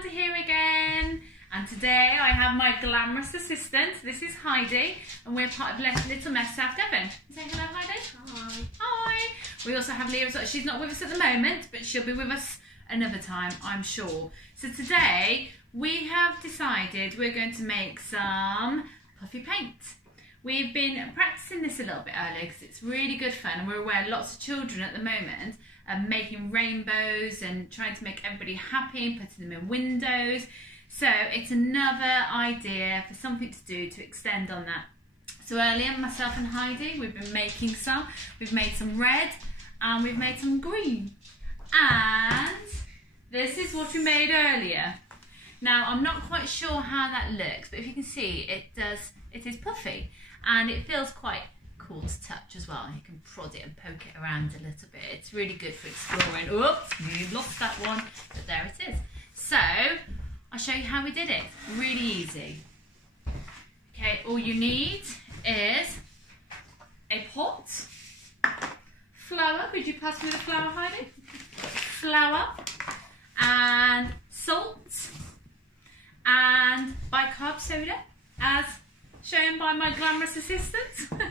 Amanda here again, and today I have my glamorous assistant. This is Heidi, and we're part of Little Mess South Devon. Say hello, Heidi. Hi. Hi. We also have Leah as well. She's not with us at the moment, but she'll be with us another time, I'm sure. So today we have decided we're going to make some puffy paint. We've been practicing this a little bit earlier because it's really good fun, and we're aware lots of children at the moment are making rainbows and trying to make everybody happy and putting them in windows. So it's another idea for something to do to extend on that. So earlier, myself and Heidi, we've been making some. We've made some red and we've made some green. And this is what we made earlier. Now, I'm not quite sure how that looks, but if you can see, it is puffy. And it feels quite cool to touch as well. You can prod it and poke it around a little bit. It's really good for exploring. Oops, we lost that one, but there it is. So, I'll show you how we did it. Really easy. Okay, all you need is a pot, flour. Could you pass me the flour, Heidi? Flour and salt and bicarb soda, as shown by my glamorous assistant.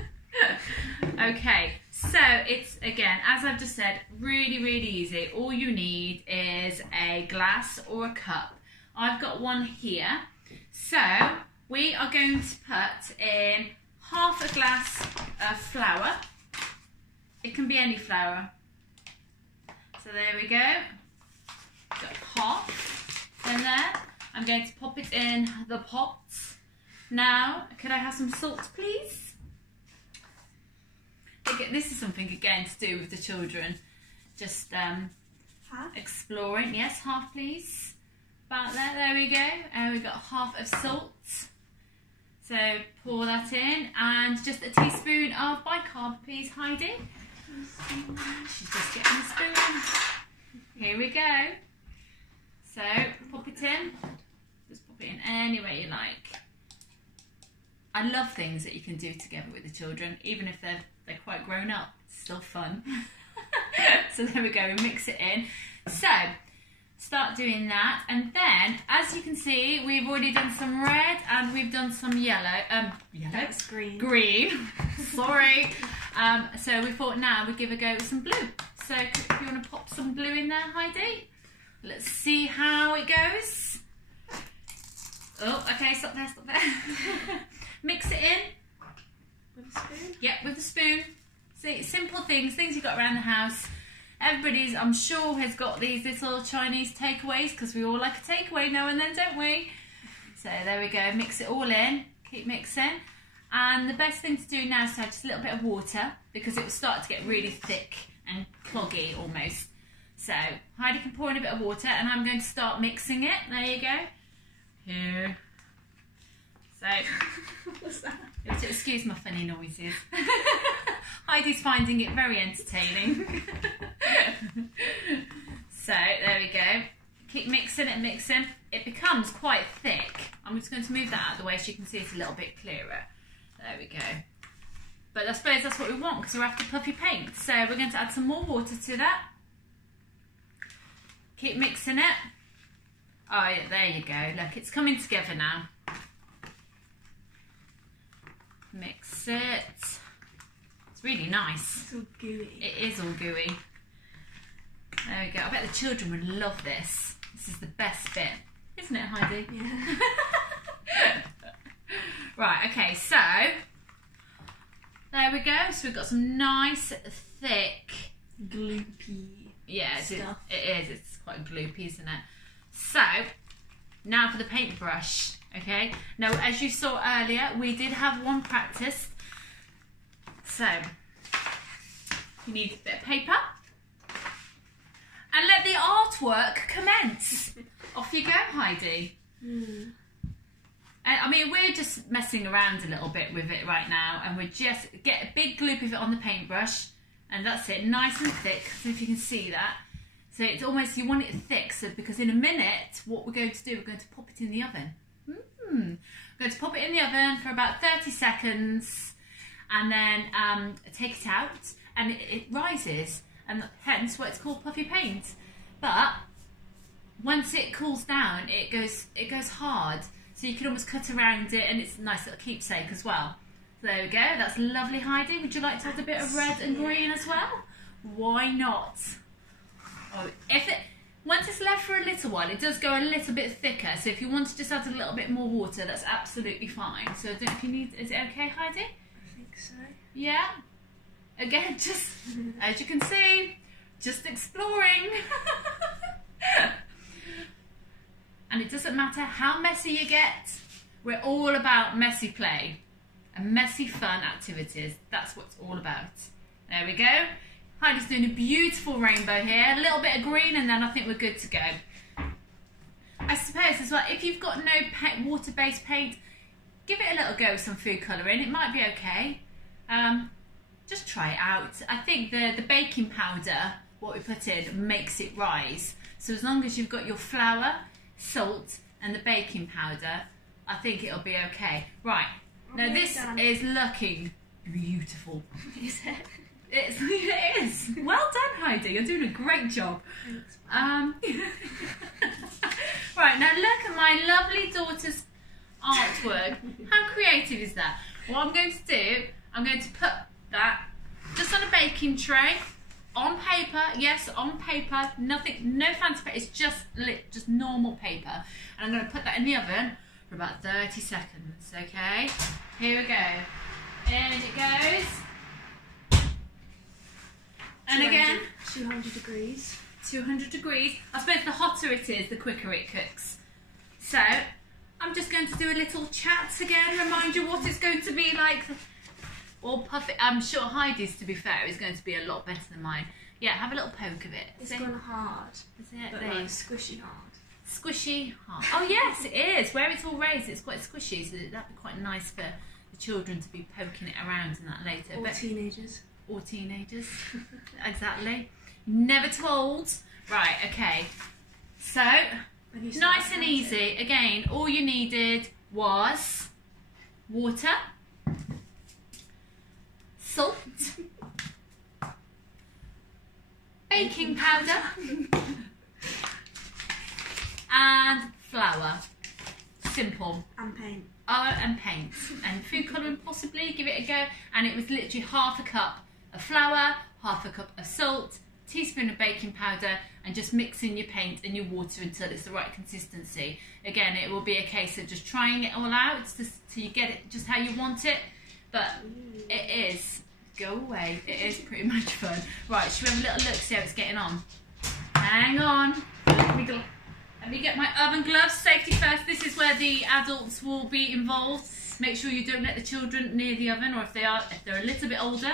Okay, so it's, again, as I've just said, really, really easy. All you need is a glass or a cup. I've got one here. So we are going to put in half a glass of flour. It can be any flour. So there we go. Got half in there. I'm going to pop it in the pot. Now, could I have some salt, please? Again, this is something, again, to do with the children. Just exploring. Yes, half, please. About there. There we go. And we've got half of salt. So pour that in. And just a teaspoon of bicarb, please, Heidi. She's just getting the spoon. Here we go. So, pop it in. Just pop it in any way you like. I love things that you can do together with the children, even if they're quite grown up. It's still fun. So there we go, we mix it in. So, start doing that, and then, as you can see, we've already done some red and we've done some yellow. That's green. Green. Sorry. So we thought now we'd give a go with some blue. So if you want to pop some blue in there, Heidi, let's see how it goes. Oh, okay, stop there, stop there. Mix it in. With a spoon? Yep, with a spoon. See, simple things you've got around the house. Everybody's, I'm sure, has got these little Chinese takeaways, because we all like a takeaway now and then, don't we? So there we go, mix it all in, keep mixing. And the best thing to do now is to add just a little bit of water, because it will start to get really thick and cloggy almost. So Heidi can pour in a bit of water, and I'm going to start mixing it. There you go. Here. So, What's that? you have to excuse my funny noises. Heidi's finding it very entertaining. So, there we go. Keep mixing it, mixing. It becomes quite thick. I'm just going to move that out of the way so you can see it a little bit clearer. There we go. But I suppose that's what we want, because we're after puffy paint. So, we're going to add some more water to that. Keep mixing it. Oh, yeah, there you go. Look, it's coming together now. Mix it. It's really nice. It's all gooey. It is all gooey. There we go. I bet the children would love this. This is the best bit. Isn't it, Heidi? Yeah. Right, okay, so there we go. So we've got some nice, thick, gloopy stuff. It is. It's quite gloopy, isn't it? So, now for the paintbrush. Okay, now as you saw earlier, we did have one practice. So, you need a bit of paper. And let the artwork commence. Off you go, Heidi. I mean, we're just messing around a little bit with it right now, and we just get a big gloop of it on the paintbrush, and that's it, nice and thick. So if you can see that. So it's almost, you want it thick, so because in a minute, what we're going to do, we're going to pop it in the oven. We're going to pop it in the oven for about 30 seconds and then take it out, and it rises, and hence why it's called puffy paint. But once it cools down, it goes hard. So you can almost cut around it, and it's a nice little keepsake as well. So there we go. That's lovely, Heidi. Would you like to add a bit of red and green as well? Why not? Oh, once it's left for a little while, it does go a little bit thicker. So if you want to just add a little bit more water, that's absolutely fine. So I don't know if you need. Is it okay, Heidi? I think so. Yeah. Again, just as you can see, just exploring. And it doesn't matter how messy you get. We're all about messy play and messy fun activities. That's what it's all about. There we go. Heidi's doing a beautiful rainbow here. A little bit of green, and then I think we're good to go. I suppose as well, if you've got no water-based paint, give it a little go with some food colouring. It might be okay. Just try it out. I think the baking powder, what we put in, makes it rise. So as long as you've got your flour, salt and the baking powder, I think it'll be okay. Right, now this is looking beautiful. Is it? It is. Well done, Heidi. You're doing a great job. Thanks. Right, now look at my lovely daughter's artwork. How creative is that? What I'm going to do, I'm going to put that just on a baking tray, on paper. Yes, on paper. Nothing, no fancy paper. It's just normal paper. And I'm going to put that in the oven for about 30 seconds. Okay. Here we go. In it goes. And again, 200 degrees. 200 degrees. I suppose the hotter it is, the quicker it cooks. So, I'm just going to do a little chat again, remind you what it's going to be like. Or Puffy, I'm sure Heidi's, to be fair, is going to be a lot better than mine. Yeah, have a little poke of it. It's gone hard. Is it? But like squishy hard. Squishy hard. Oh yes, it is. Where it's all raised, it's quite squishy, so that'd be quite nice for the children to be poking it around and that later. Or teenagers. Or teenagers. Exactly. Never told. Right, okay. So, nice and easy. Again, all you needed was water, salt, baking powder, and flour. Simple. And paint. Oh, and paint. And food colouring possibly, give it a go. And it was literally half a cup of flour, half a cup of salt, teaspoon of baking powder, and just mixing your paint and your water until it's the right consistency. Again, it will be a case of just trying it all out till you get it just how you want it. But it is, go away, it is pretty much fun. Right, should we have a little look, see how it's getting on? Hang on. Let me get my oven gloves. Safety first. This is where the adults will be involved. Make sure you don't let the children near the oven, or if they're a little bit older,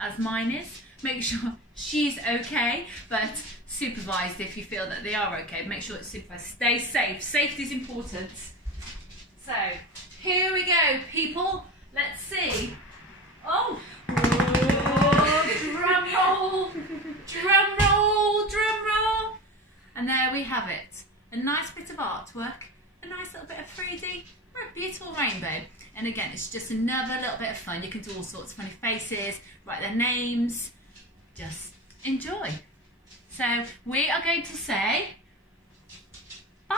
as mine is, make sure she's okay, but supervised if you feel that they are okay. Make sure it's supervised. Stay safe. Safety is important. So, here we go, people. Let's see. Oh! Drum roll! Drum roll! Drum roll! And there we have it. A nice bit of artwork. A nice little bit of 3D. A beautiful rainbow. And again, it's just another little bit of fun. You can do all sorts of funny faces, write their names, just enjoy. So we are going to say bye.